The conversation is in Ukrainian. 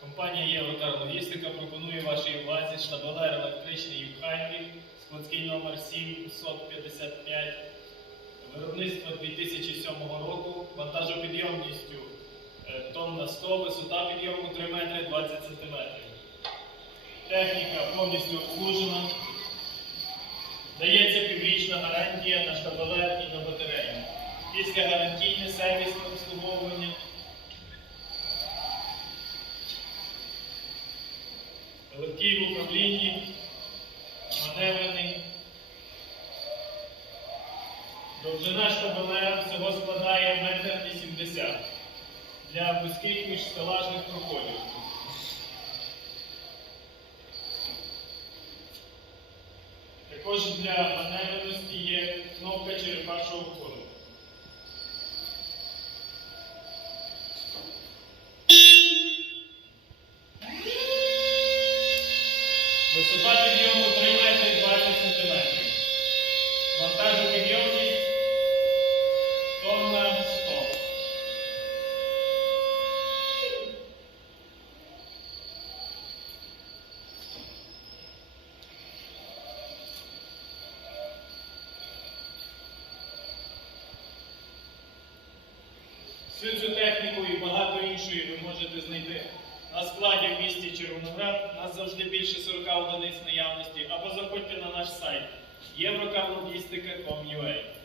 Компанія Єврокар Логістика пропонує вашій увазі штабелер електричний Харкові, складський номер 755, виробництво 2007 року, вантажопідйомністю е, тонн на 100, висота підйому 3 метри 20 см. Техніка повністю обслужена. Дається піврічна гарантія на штабелер і на батарею. Після гарантійне сервісне обслуговування. Легкий в управлінні, маневрений. Довжина штабелера всього складає 1,80 м для вузьких міжстелажних проходів. Також для маневреності є кнопка черепашого ходу. Висота підйому 3 метри 20 сантиметрів. Вантажопідйомність тонна 100. Всю цю техніку і багато місті У нас завжди більше 40 одиниць наявності. Або заходьте на наш сайт. Єврокарлогістика.com.ua